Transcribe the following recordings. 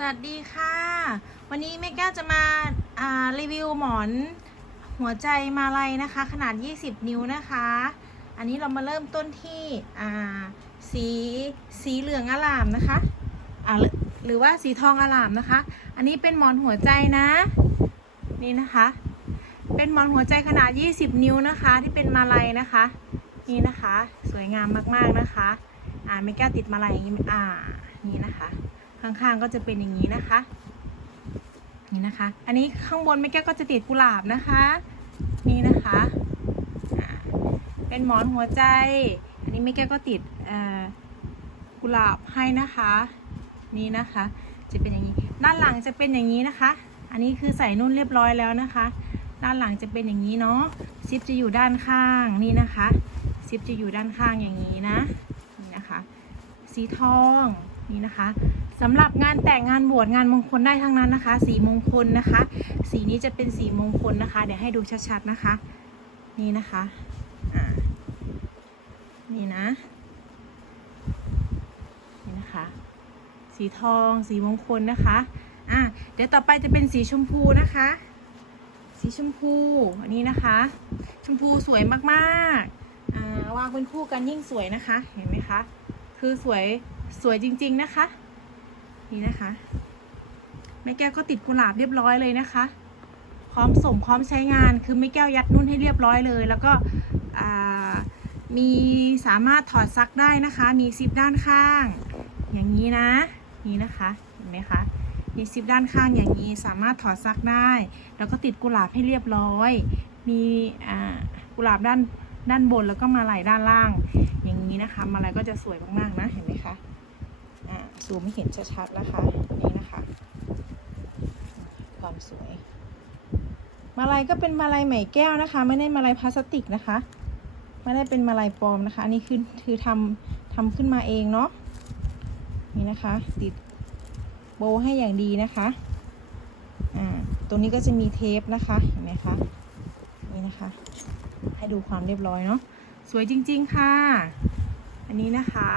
สวัสดีค่ะ วันนี้แม่แก้วจะมาารีวิวหมอนหัวใจมาลัยนะคะ ขนาด 20 นิ้วนะคะ อันนี้เรามาเริ่มต้นที่สีสีเหลืองอลามนะคะหรือหรือว่าสีทองอลามนะคะ อันนี้เป็นหมอนหัวใจนะ นี่นะคะ เป็นหมอนหัวใจขนาด 20 นิ้วนะคะ ที่เป็นมาลัยนะคะ นี่นะคะ สวยงามมากๆนะคะ อ่าแม่แก้วติดมาลัยอย่างนี้อ่านี่นะคะ ข้างๆก็จะเป็นอย่างนี้นะคะ นี่นะคะ อันนี้ข้างบนแม่แก้วก็จะติดกุหลาบนะคะ นี่นะคะเป็นหมอนหัวใจ อันนี้แม่แก้วก็ติดกุหลาบให้นะคะ นี่นะคะ จะเป็นอย่างนี้ ด้านหลังจะเป็นอย่างนี้นะคะ อันนี้คือใส่นุ่นเรียบร้อยแล้วนะคะ ด้านหลังจะเป็นอย่างนี้เนาะซิปจะอยู่ด้านข้างนี่นะคะซิปจะอยู่ด้านข้างอย่างนี้นะนี่นะคะ สีทอง นี่นะคะสำหรับงานแต่งงานบวชงานมงคลได้ทั้งนั้นนะคะ สีมงคลนะคะ สีนี้จะเป็นสีมงคลนะคะ เดี๋ยวให้ดูชัดๆนะคะ นี่นะคะอ่านี่นะนี่นะคะ สีทองสีมงคลนะคะอะเดี๋ยวต่อไปจะเป็นสีชมพูนะคะ สีชมพูอันนี้นะคะ ชมพูสวยมากๆอ่าวางเป็นคู่กันยิ่งสวยนะคะ เห็นไหมคะ คือสวย สวยจริงๆนะคะ นี่นะคะ แม่แก้วก็ติดกุหลาบเรียบร้อยเลยนะคะ พร้อมส่งพร้อมใช้งานคือแม่แก้วยัดนุ่นให้เรียบร้อยเลย แล้วก็มีสามารถถอดซักได้นะคะ มีซิปด้านข้าง อย่างนี้นะ นี่นะคะเห็นไหมคะมีซิปด้านข้างอย่างนี้สามารถถอดซักได้ แล้วก็ติดกุหลาบให้เรียบร้อย มีกุหลาบด้านด้านบนแล้วก็มาไหลด้านล่าง อย่างนี้นะคะ มาลัยก็จะสวยมากๆนะเห็นไหมคะ ซูมให้เห็นชัดๆนะคะ นี่นะคะ ความสวย มาลัยก็เป็นมาลัยไหมแก้วนะคะ ไม่ได้มาลัยพลาสติกนะคะ ไม่ได้เป็นมาลัยปลอมนะคะอันนี้คือคือทำทำขึ้นมาเองเนาะนี่นะคะ ติดโบให้อย่างดีนะคะอ่าตรงนี้ก็จะมีเทปนะคะเห็นไหมคะนี่นะคะ ให้ดูความเรียบร้อยเนาะสวยจริง ๆ ค่ะ อันนี้นะคะ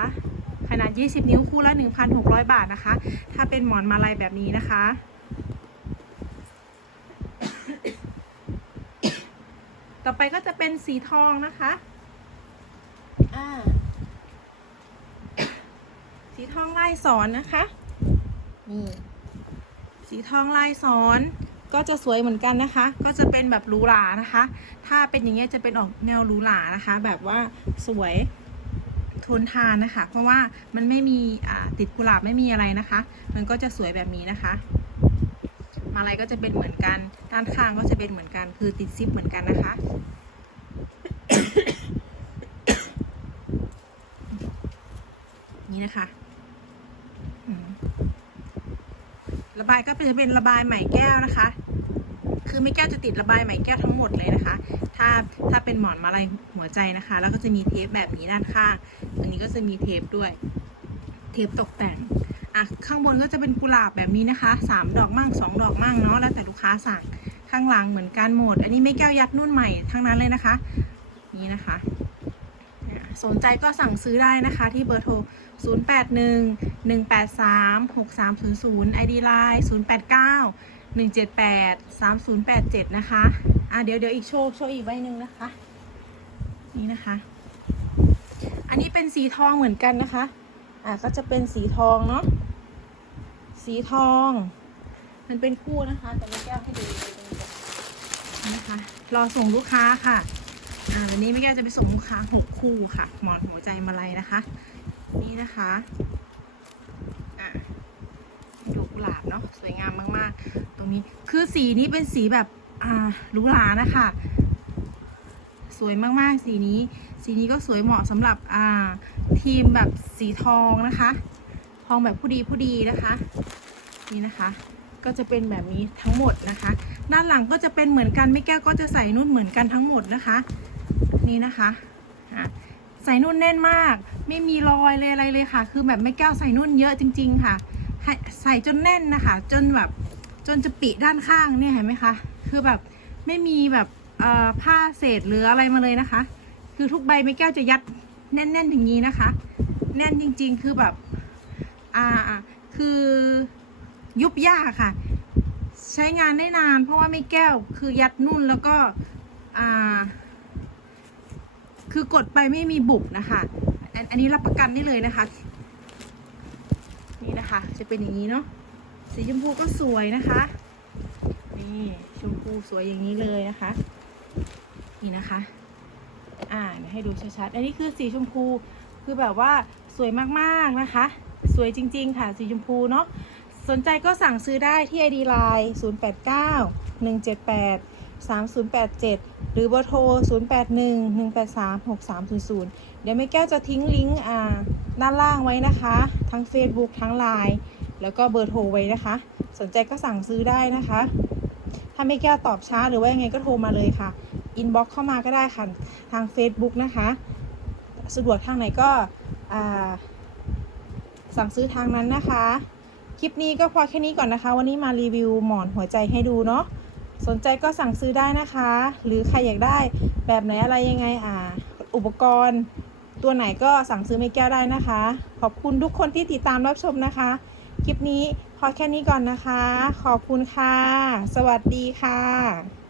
ขนาด 20 นิ้วคู่ละ 1,600 บาทนะคะ ถ้าเป็นหมอนมาลัยแบบนี้นะคะต่อไปก็จะเป็นสีทองนะคะอ่าสีทองลายสอนนะคะ นี่ สีทองลายสอนก็จะสวยเหมือนกันนะคะ ก็จะเป็นแบบหรูหรานะคะ ถ้าเป็นอย่างเงี้ยจะเป็นออกแนวหรูหรานะคะ แบบว่าสวยท นทานนะคะ เพราะว่ามันไม่มีติดกุหลาบไม่มีอะไรนะคะ มันก็จะสวยแบบนี้นะคะ มาลัยก็จะเป็นเหมือนกัน ด้านข้างก็จะเป็นเหมือนกัน คือติดซิปเหมือนกันนะคะ นี่นะคะระบายก็จะเป็นระบายไหมแก้วนะคะ คือไม่แก้วจะติดระบายไหมแก้วทั้งหมดเลยนะคะ ถ้าถ้าเป็นหมอนมาลัยหัวใจนะคะ แล้วก็จะมีเทปแบบนี้ด้านข้างอันนี้ก็จะมีเทปด้วย เทปตกแต่งอะข้างบนก็จะเป็นกุหลาบแบบนี้นะคะสามดอกมั่งสองดอกมั่งเนาะแล้วแต่ลูกค้าสั่งข้างหลังเหมือนกันหมด อันนี้ไม่แก้วยัดนุ่นใหม่ทั้งนั้นเลยนะคะ นี่นะคะอะสนใจก็สั่งซื้อได้นะคะที่เบอร์โทร 081 183 6300 ID Line 089 178 3087 นะคะ อะเดี๋ยวเดี๋ยวอีกโชว์โชว์อีกใบหนึ่งนะคะ นี่นะคะ อันนี้เป็นสีทองเหมือนกันนะคะ อะก็จะเป็นสีทองเนาะ สีทอง มันเป็นคู่นะคะแต่ไม่แก้วให้ดูเลยตรงนี้นะคะ รอส่งลูกค้าค่ะ อ่าวันนี้ไม่แก้วจะไปส่งลูกค้าหกคู่ค่ะ หมอนหัวใจมาลัยนะคะ นี่นะคะอะดอกกุหลาบเนาะสวยงามมาก ๆ ตรงนี้คือสีนี้เป็นสีแบบ หรูหรานะคะ สวยมากๆ สีนี้ สีนี้ก็สวยเหมาะสำหรับทีมแบบสีทองนะคะ ทองแบบผู้ดีผู้ดีนะคะ นี่นะคะ ก็จะเป็นแบบนี้ทั้งหมดนะคะ ด้านหลังก็จะเป็นเหมือนกันไม่แก้วก็จะใส่นุ่นเหมือนกันทั้งหมดนะคะ นี่นะคะใส่นุ่นแน่นมาก ไม่มีรอยเลยอะไรเลยค่ะ คือแบบไม่แก้วใส่นุ่นเยอะจริง ๆ ค่ะ ใส่จนแน่นนะคะ จนแบบ จนจะปิด้านข้างเนี่ยเห็นไหมคะ คือแบบไม่มีแบบผ้าเศษหรืออะไรมาเลยนะคะ คือทุกใบไม่แก้วจะยัดแน่นๆอย่างนี้นะคะ แน่นจริง ๆ คือแบบอ่าคือยุบยากค่ะ ใช้งานได้นาน เพราะว่าไม่แก้วคือยัดนุ่นแล้วก็อ่าคือกดไปไม่มีบุบนะคะ อันนี้รับประกันได้เลยนะคะ นี่นะคะ จะเป็นอย่างนี้เนาะ สีชมพูก็สวยนะคะ นี่ชมพูสวยอย่างนี้เลยนะคะ นี่นะคะ อ่าเดี๋ยวให้ดูชัดๆ อันนี้คือสีชมพูคือแบบว่าสวยมากๆนะคะ สวยจริง ๆ ค่ะ สีชมพูเนาะ สนใจก็สั่งซื้อได้ที่ ID Line 089 178 3087 หรือเบอร์โทร 081 183 6300 เดี๋ยวแม่แก้วจะทิ้งลิงก์อ่าด้านล่างไว้นะคะ ทั้ง Facebook ทั้ง Line แล้วก็เบอร์โทรไว้นะคะ สนใจก็สั่งซื้อได้นะคะ ถ้าไม่แก้วตอบช้าหรือว่ายังไงก็โทรมาเลยค่ะอินบ็อกเข้ามาก็ได้ค่ะ ทาง Facebook นะคะ สะดวกทางไหนก็สั่งซื้อทางนั้นนะคะ คลิปนี้ก็พอแค่นี้ก่อนนะคะ วันนี้มารีวิวหมอนหัวใจให้ดูเนาะสนใจก็สั่งซื้อได้นะคะ หรือใครอยากได้แบบไหนอะไรยังไงอ่า อุปกรณ์ ตัวไหนก็สั่งซื้อไม่แก้วได้นะคะ ขอบคุณทุกคนที่ติดตามรับชมนะคะ คลิปนี้พอแค่นี้ก่อนนะคะ ขอบคุณค่ะ สวัสดีค่ะ